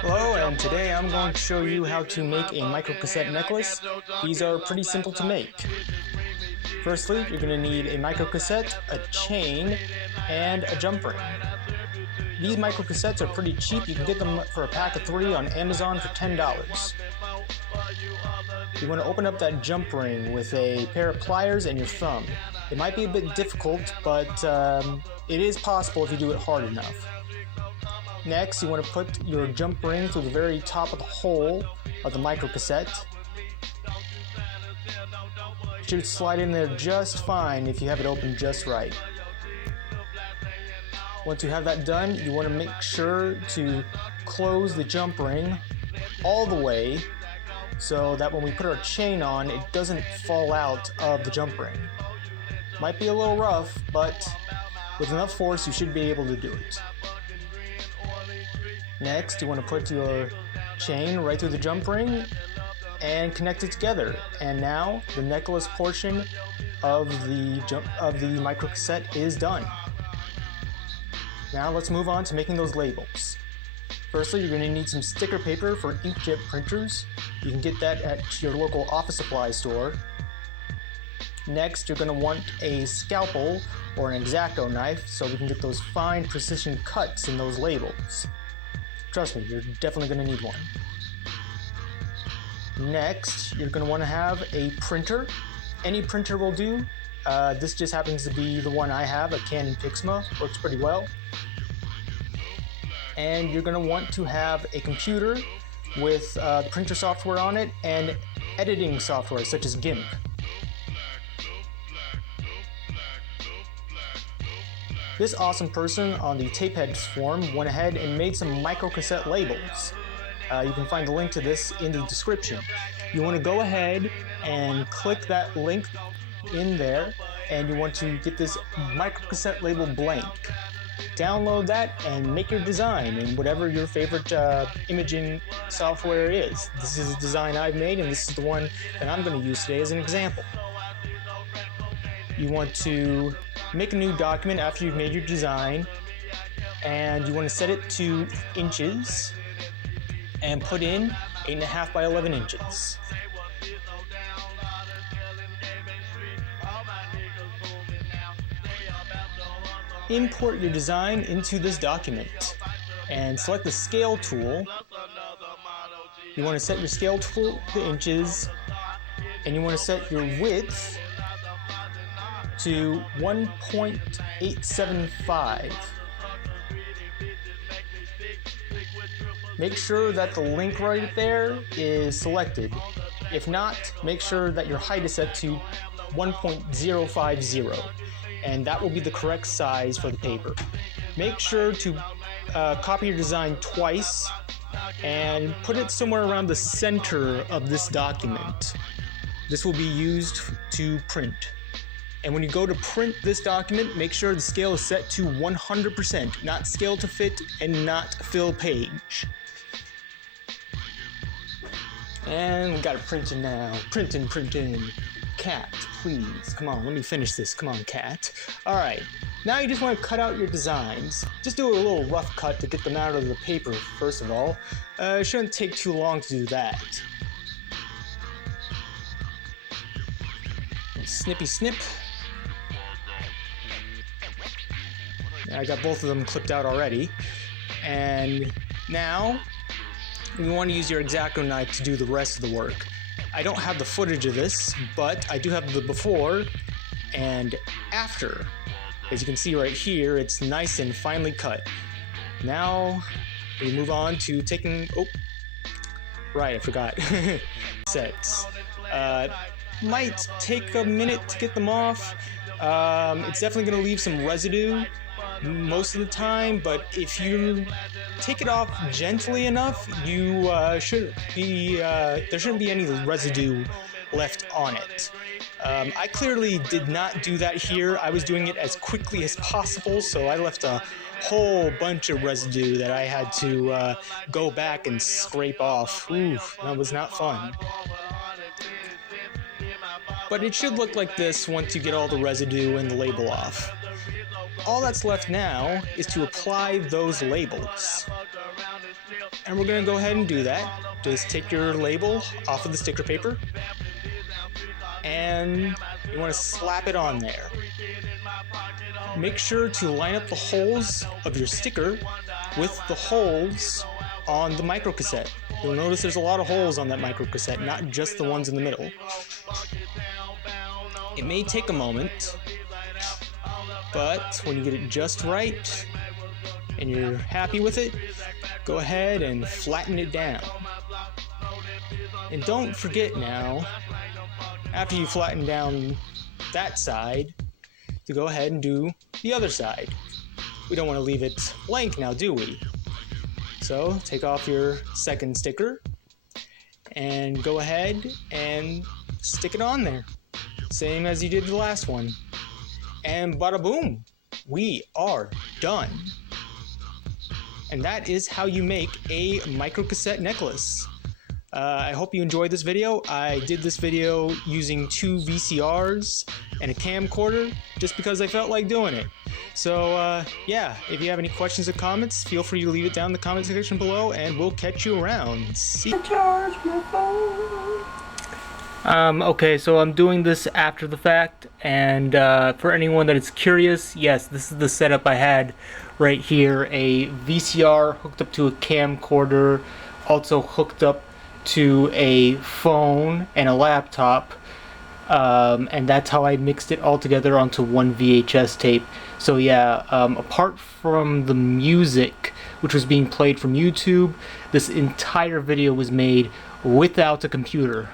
Hello, and today I'm going to show you how to make a microcassette necklace. These are pretty simple to make. Firstly, you're going to need a microcassette, a chain, and a jump ring. These microcassettes are pretty cheap. You can get them for a pack of 3 on Amazon for $10. You want to open up that jump ring with a pair of pliers and your thumb. It might be a bit difficult, but it is possible if you do it hard enough. Next, you want to put your jump ring through the very top of the hole of the microcassette. It should slide in there just fine if you have it open just right. Once you have that done, you want to make sure to close the jump ring all the way so that when we put our chain on, it doesn't fall out of the jump ring. Might be a little rough, but with enough force, you should be able to do it. Next, you want to put your chain right through the jump ring and connect it together. And now the necklace portion of the microcassette is done. Now let's move on to making those labels. Firstly, you're going to need some sticker paper for inkjet printers. You can get that at your local office supply store. Next, you're going to want a scalpel or an X-Acto knife so we can get those fine precision cuts in those labels. Trust me, you're definitely going to need one. Next, you're going to want to have a printer. Any printer will do. This just happens to be the one I have, a Canon Pixma. Works pretty well. And you're going to want to have a computer with printer software on it and editing software such as GIMP. This awesome person on the Tapeheads forum went ahead and made some microcassette labels. You can find the link to this in the description. You want to go ahead and click that link in there, and you want to get this microcassette label blank. Download that and make your design in whatever your favorite imaging software is. This is a design I've made, and this is the one that I'm going to use today as an example. You want to make a new document after you've made your design, and you want to set it to inches and put in 8.5 by 11 inches. Import your design into this document and select the scale tool. You want to set your scale tool to inches, and you want to set your width to 1.875. Make sure that the link right there is selected. If not, make sure that your height is set to 1.050, and that will be the correct size for the paper. Make sure to copy your design twice and put it somewhere around the center of this document. This will be used to print. And when you go to print this document, make sure the scale is set to 100%, not scale to fit and not fill page. And we got it printing now. Printing. Cat, please. Come on, let me finish this. Come on, cat. Alright, now you just want to cut out your designs. Just do a little rough cut to get them out of the paper, first of all. It shouldn't take too long to do that. Snippy snip. I got both of them clipped out already. And now you want to use your X-Acto knife to do the rest of the work. I don't have the footage of this, but I do have the before and after. As you can see right here, it's nice and finely cut. Now we move on to taking, I forgot, sets. Might take a minute to get them off. It's definitely going to leave some residue most of the time, but if you take it off gently enough, you there shouldn't be any residue left on it. I clearly did not do that here. I was doing it as quickly as possible, so I left a whole bunch of residue that I had to go back and scrape off. Ooh, that was not fun. but it should look like this once you get all the residue and the label off. All that's left now is to apply those labels. And we're going to go ahead and do that. Just take your label off of the sticker paper and you want to slap it on there. Make sure to line up the holes of your sticker with the holes on the microcassette. You'll notice there's a lot of holes on that microcassette, not just the ones in the middle. It may take a moment, but when you get it just right and you're happy with it, go ahead and flatten it down. And don't forget now, after you flatten down that side, to go ahead and do the other side. We don't want to leave it blank now, do we? So take off your second sticker and go ahead and stick it on there. Same as you did the last one. And bada boom, we are done. And that is how you make a microcassette necklace. I hope you enjoyed this video. I did this video using 2 VCRs and a camcorder just because I felt like doing it. So yeah, if you have any questions or comments, feel free to leave it down in the comment section below and we'll catch you around. See you. Charge my phone. Okay, so I'm doing this after the fact, and for anyone that is curious, yes, this is the setup I had right here. A VCR hooked up to a camcorder, also hooked up to a phone and a laptop, and that's how I mixed it all together onto one VHS tape. So yeah, apart from the music which was being played from YouTube, this entire video was made without a computer.